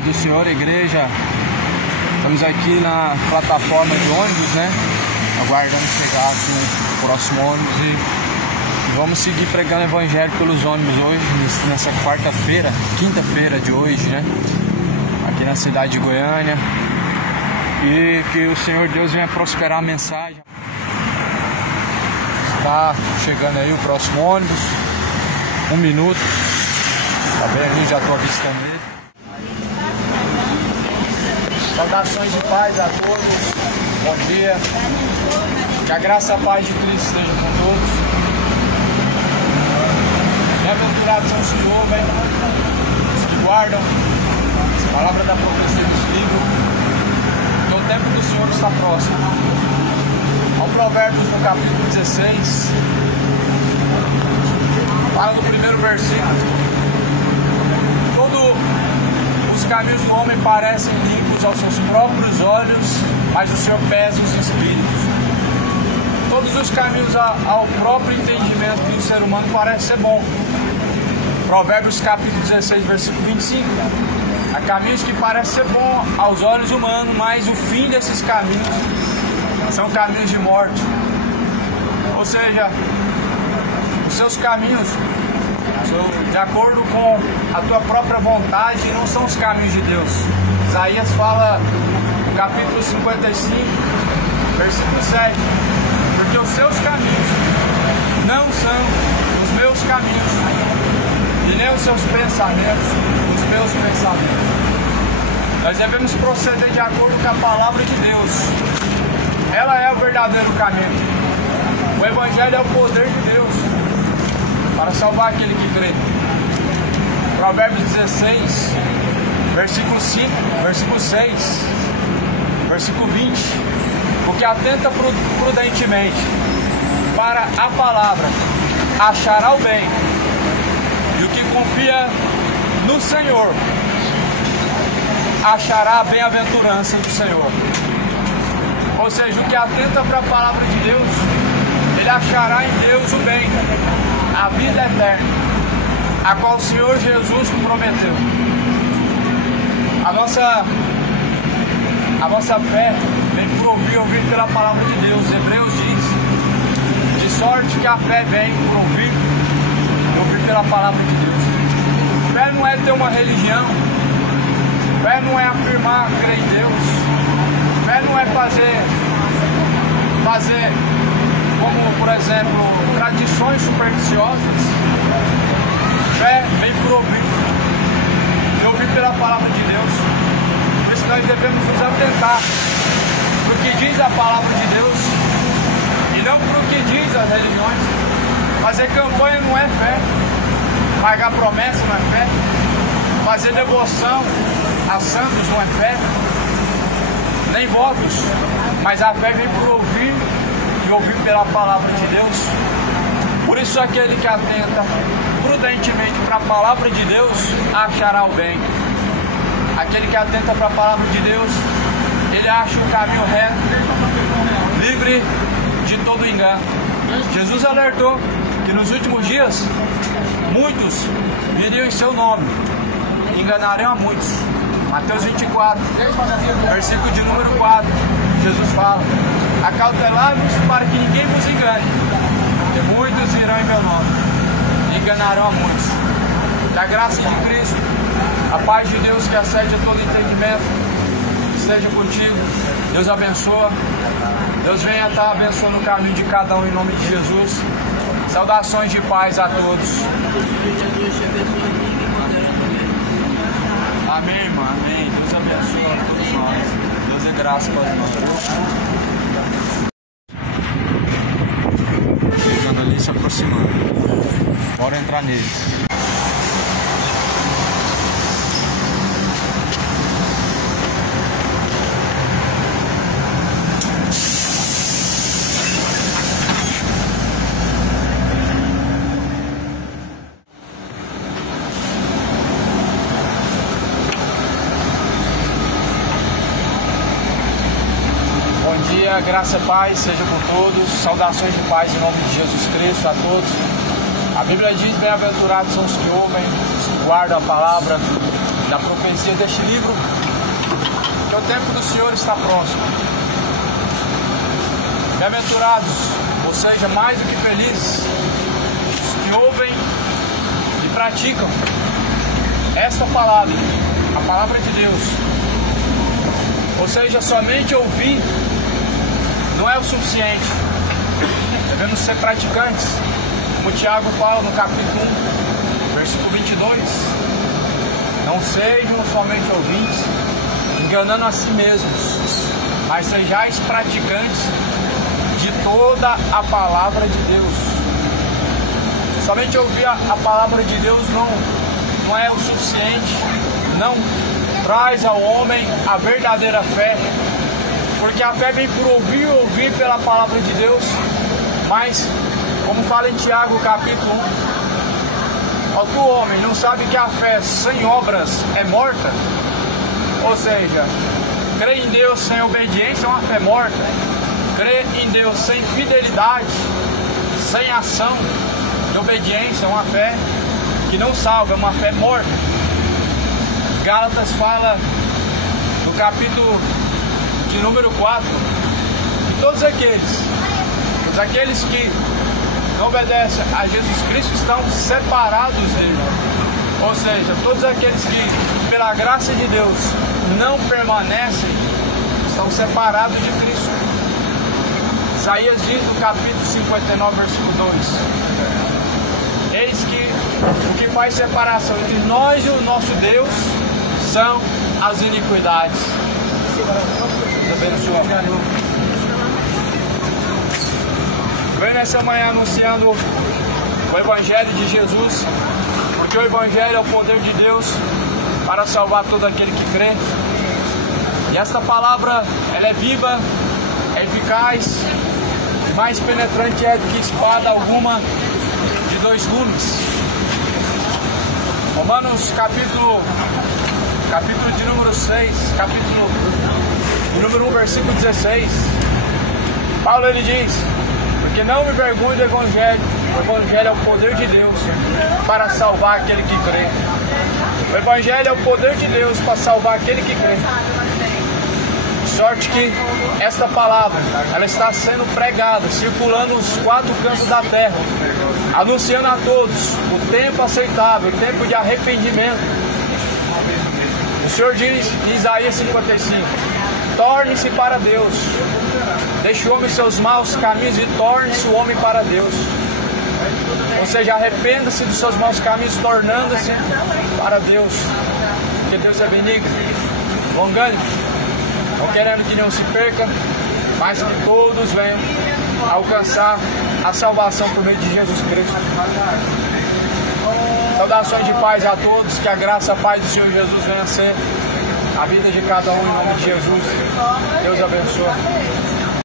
paz do Senhor, igreja. Estamos aqui na plataforma de ônibus, né? Aguardando chegar aqui o próximo ônibus e vamos seguir pregando o evangelho pelos ônibus hoje, nessa quarta-feira, quinta-feira de hoje, né? Aqui na cidade de Goiânia. E que o Senhor Deus venha prosperar a mensagem. Está chegando aí o próximo ônibus. 1 minuto. Tá bem ali, já estou avistando ele. Saudações de paz a todos. Bom dia. Que a graça e a paz de Cristo esteja com todos. Bem-aventurados são os que ouvem, os que guardam a palavra da profecia deste livro. Que o tempo do Senhor está próximo. Ao Provérbios, no capítulo 16, fala no primeiro versículo: todos os caminhos do homem parecem limpos aos seus próprios olhos, mas o Senhor pesa os espíritos. Todos os caminhos ao próprio entendimento do ser humano parecem ser bom. Provérbios capítulo 16, versículo 25. Há caminhos que parecem ser bom aos olhos humanos, mas o fim desses caminhos são caminhos de morte. Ou seja, os seus caminhos de acordo com a tua própria vontade não são os caminhos de Deus. Isaías fala no capítulo 55, versículo 7: porque os seus caminhos não são os meus caminhos, e nem os seus pensamentos os meus pensamentos. Nós devemos proceder de acordo com a palavra de Deus. Ela é o verdadeiro caminho. O Evangelho é o poder de Deus para salvar aquele que crê. Provérbios 16, versículo 5, versículo 6, versículo 20. Porque atenta prudentemente para a palavra achará o bem, e o que confia no Senhor achará a bem-aventurança do Senhor. Ou seja, o que atenta para a palavra de Deus, ele achará em Deus o bem, a vida eterna, a qual o Senhor Jesus prometeu. A nossa fé vem por ouvir pela palavra de Deus. Hebreus diz: de sorte que a fé vem por ouvir pela palavra de Deus. Fé não é ter uma religião, fé não é afirmar crer em Deus, fé não é fazer como, por exemplo, tradições supersticiosas. Fé vem por ouvir, e ouvir pela palavra de Deus. Por isso nós devemos nos atentar para o que diz a palavra de Deus e não para o que diz as religiões. Fazer campanha não é fé, pagar promessa não é fé, fazer devoção a santos não é fé, nem votos, mas a fé vem por ouvir e ouvir pela palavra de Deus. Por isso aquele que atenta prudentemente para a palavra de Deus achará o bem. Aquele que atenta para a palavra de Deus, ele acha o caminho reto, livre de todo engano. Jesus alertou que nos últimos dias muitos viriam em seu nome, enganarão a muitos. Mateus 24, versículo de número 4, Jesus fala: acautelai-vos para que ninguém vos engane, porque muitos irão em meu nome, e enganarão a muitos. Que a graça de Cristo, a paz de Deus que excede a todo entendimento, esteja contigo. Deus abençoa. Deus venha estar abençoando o caminho de cada um em nome de Jesus. Saudações de paz a todos. Amém, irmão. Amém. Deus abençoe a todos nós. Deus dê graça para nós. Chegando ali, se aproximando. Bora entrar nele. Graça e paz seja com todos. Saudações de paz em nome de Jesus Cristo a todos. A Bíblia diz: bem-aventurados são os que ouvem, os que guardam a palavra da profecia deste livro, que o tempo do Senhor está próximo. Bem-aventurados, ou seja, mais do que felizes, os que ouvem e praticam esta palavra, a palavra de Deus. Ou seja, somente ouvir não é o suficiente, devemos ser praticantes, como Tiago fala no capítulo 1, versículo 22. Não sejam somente ouvintes, enganando a si mesmos, mas sejais praticantes de toda a palavra de Deus. Somente ouvir a palavra de Deus não é o suficiente, não traz ao homem a verdadeira fé, porque a fé vem por ouvir e ouvir pela palavra de Deus. Mas, como fala em Tiago capítulo 1, ó, tu homem, não sabe que a fé sem obras é morta? Ou seja, crer em Deus sem obediência é uma fé morta. Crer em Deus sem fidelidade, sem ação de obediência é uma fé que não salva, é uma fé morta. Gálatas fala no capítulo de número 4 que todos aqueles que não obedecem a Jesus Cristo estão separados dele. Ou seja, todos aqueles que pela graça de Deus não permanecem estão separados de Cristo. Isaías diz no capítulo 59, versículo 2: eis que o que faz separação entre nós e o nosso Deus são as iniquidades. Venho nessa manhã anunciando o Evangelho de Jesus, porque o Evangelho é o poder de Deus para salvar todo aquele que crê. E esta palavra, ela é viva, é eficaz, mais penetrante é do que espada alguma de 2 gumes. Romanos capítulo de número 6, capítulo de número 1, versículo 16. Paulo ele diz: porque não me vergonho do Evangelho, o Evangelho é o poder de Deus para salvar aquele que crê. O Evangelho é o poder de Deus para salvar aquele que crê. De sorte que esta palavra, ela está sendo pregada, circulando os 4 cantos da terra, anunciando a todos o tempo aceitável, o tempo de arrependimento. O Senhor diz em Isaías 55: torne-se para Deus, deixe o homem seus maus caminhos e torne-se o homem para Deus. Ou seja, arrependa-se dos seus maus caminhos, tornando-se para Deus, porque Deus é benigno, longânimo, não querendo que nenhum se perca, mas que todos venham alcançar a salvação por meio de Jesus Cristo. Saudações de paz a todos, que a graça e a paz do Senhor Jesus venha ser a vida de cada um em nome de Jesus. Deus abençoe.